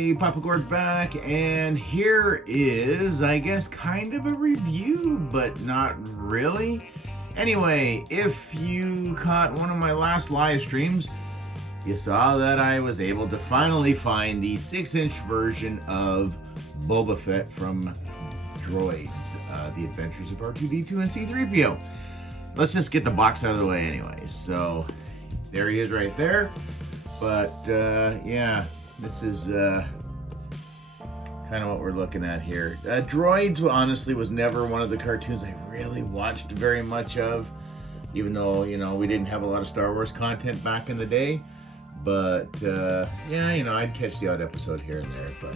everybody, Papa Gord back, and here is, I guess, kind of a review, but not really. Anyway, if you caught one of my last live streams, you saw that I was able to finally find the 6-inch version of Boba Fett from Droids, The Adventures of R2-D2 and C-3PO. Let's just get the box out of the way anyway. So, there he is right there. But, yeah, this is kind of what we're looking at here. Droids, honestly, was never one of the cartoons I really watched very much of, even though, you know, we didn't have a lot of Star Wars content back in the day. But, yeah, you know, I'd catch the odd episode here and there, but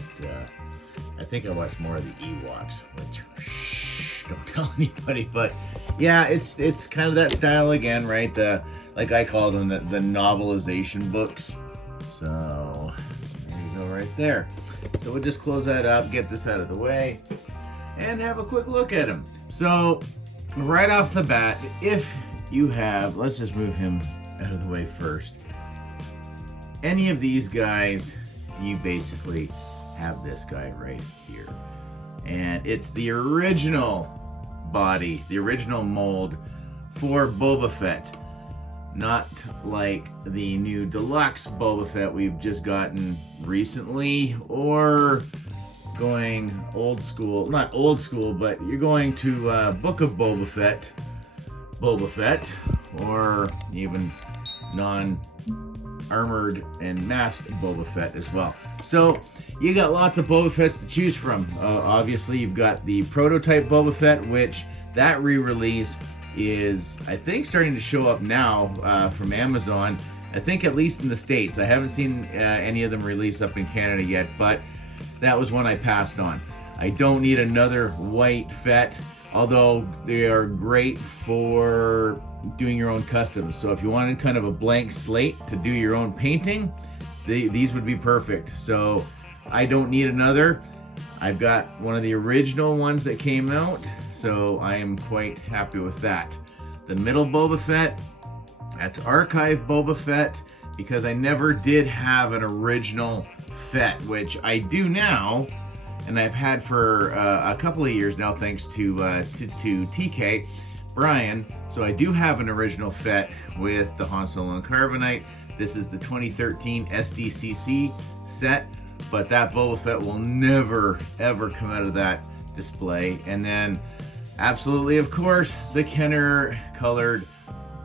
I think I watched more of the Ewoks, which, shh, don't tell anybody. But, yeah, it's kind of that style again, right? Like I called them, the novelization books. So, there you go right there. So we'll just close that up, get this out of the way, and have a quick look at him. So, right off the bat, if you have, let's just move him out of the way first. Any of these guys, you basically have this guy right here. And it's the original body, the original mold for Boba Fett. Not like the new deluxe Boba Fett we've just gotten recently, or going old school, not old school, but you're going to Book of Boba Fett, or even non-armored and masked Boba Fett as well. So you got lots of Boba Fetts to choose from. Obviously, you've got the prototype Boba Fett, which that re-release is, I think, starting to show up now from Amazon. I think at least in the States. I haven't seen any of them release up in Canada yet, but that was one I passed on. I don't need another white Fett, although they are great for doing your own customs. So if you wanted kind of a blank slate to do your own painting, these would be perfect. So I don't need another. I've got one of the original ones that came out, so I am quite happy with that. The middle Boba Fett, that's Archive Boba Fett, because I never did have an original Fett, which I do now, and I've had for a couple of years now, thanks to TK, Brian. So I do have an original Fett with the Han Solo and Carbonite. This is the 2013 SDCC set. But that Boba Fett will never, ever come out of that display. And then, absolutely, of course, the Kenner colored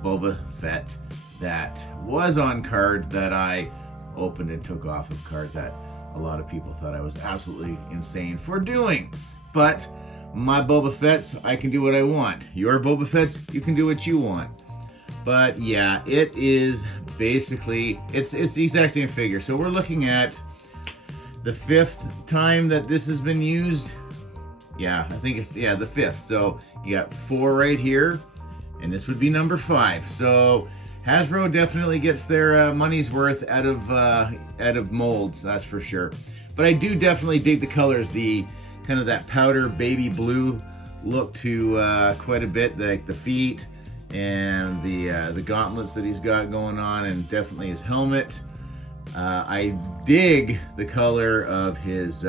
Boba Fett that was on card that I opened and took off of card that a lot of people thought I was absolutely insane for doing. But my Boba Fetts, I can do what I want. Your Boba Fetts, you can do what you want. But yeah, it is basically, it's the exact same figure. So we're looking at the 5th time that this has been used. Yeah, I think it's, yeah, the 5th. So you got 4 right here, and this would be number 5. So Hasbro definitely gets their money's worth out of molds, that's for sure. But I do definitely dig the colors, the kind of that powder baby blue look to quite a bit, like the feet and the gauntlets that he's got going on, and definitely his helmet. I dig the color of his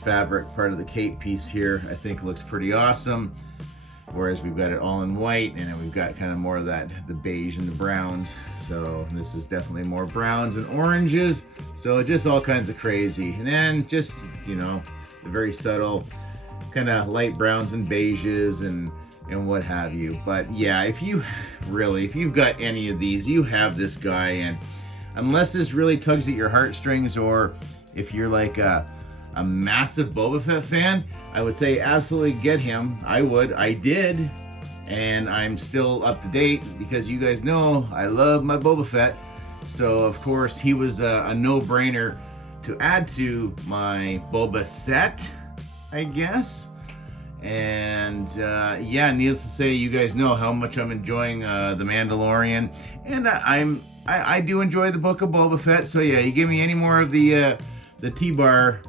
fabric, part of the cape piece here. I think it looks pretty awesome. Whereas we've got it all in white, and then we've got kind of more of that, the beige and the browns. So this is definitely more browns and oranges. So just all kinds of crazy. And then just, you know, the very subtle kind of light browns and beiges and what have you. But yeah, if you've got any of these, you have this guy, and unless this really tugs at your heartstrings, or if you're like a massive Boba Fett fan, I would say absolutely get him. I did, and I'm still up to date because you guys know I love my Boba Fett. So of course he was a no-brainer to add to my Boba set, I guess. And yeah, needless to say, you guys know how much I'm enjoying The Mandalorian, and I do enjoy the Book of Boba Fett. So yeah, you give me any more of the T-bar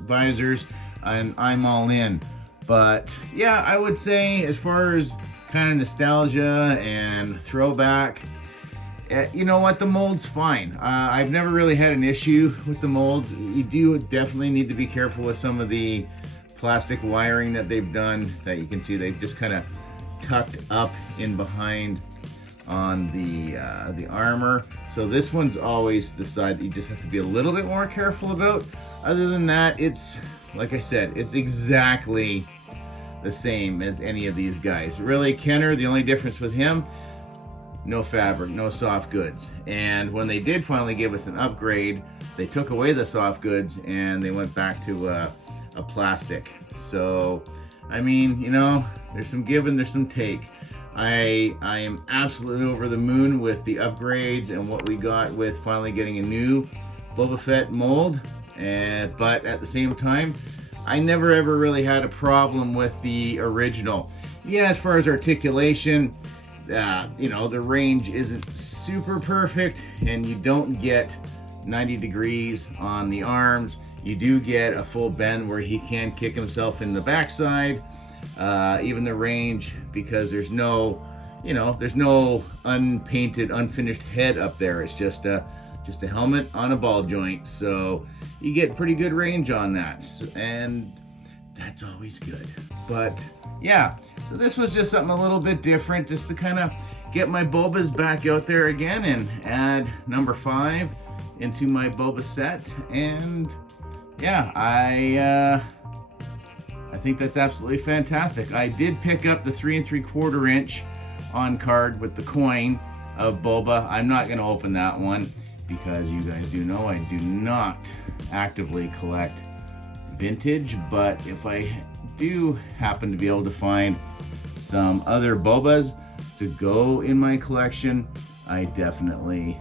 visors, and I'm all in. But yeah, I would say as far as kind of nostalgia and throwback, You know what, the mold's fine. I've never really had an issue with the molds. You do definitely need to be careful with some of the plastic wiring that they've done, that you can see they've just kind of tucked up in behind on the armor. So this one's always the side that you just have to be a little bit more careful about. Other than that, it's, like I said, it's exactly the same as any of these guys. Really, Kenner, the only difference with him, no fabric, no soft goods. And when they did finally give us an upgrade, they took away the soft goods and they went back to a plastic. So, I mean, you know, there's some give and there's some take. I am absolutely over the moon with the upgrades and what we got with finally getting a new Boba Fett mold. But at the same time, I never ever really had a problem with the original. Yeah, as far as articulation, you know, the range isn't super perfect and you don't get 90 degrees on the arms. You do get a full bend where he can kick himself in the backside. Even the range, because there's no, you know, there's no unpainted, unfinished head up there. It's just a helmet on a ball joint. So you get pretty good range on that. And that's always good. But yeah, so this was just something a little bit different, just to kind of get my Bobas back out there again and add number 5 into my Boba set. And yeah, I think that's absolutely fantastic. I did pick up the 3 3/4 inch on card with the coin of Boba. I'm not going to open that one because you guys do know I do not actively collect vintage, but if I do happen to be able to find some other Bobas to go in my collection, I definitely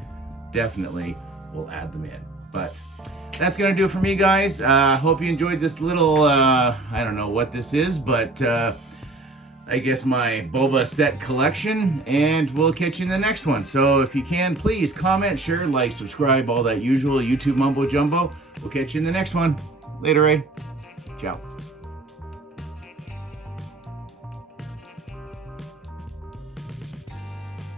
will add them in. But that's gonna do it for me, guys. Hope you enjoyed this little, I don't know what this is, but I guess my Boba set collection, and we'll catch you in the next one. So if you can, please comment, share, like, subscribe, all that usual YouTube mumbo jumbo. We'll catch you in the next one. Later, Ray. Ciao.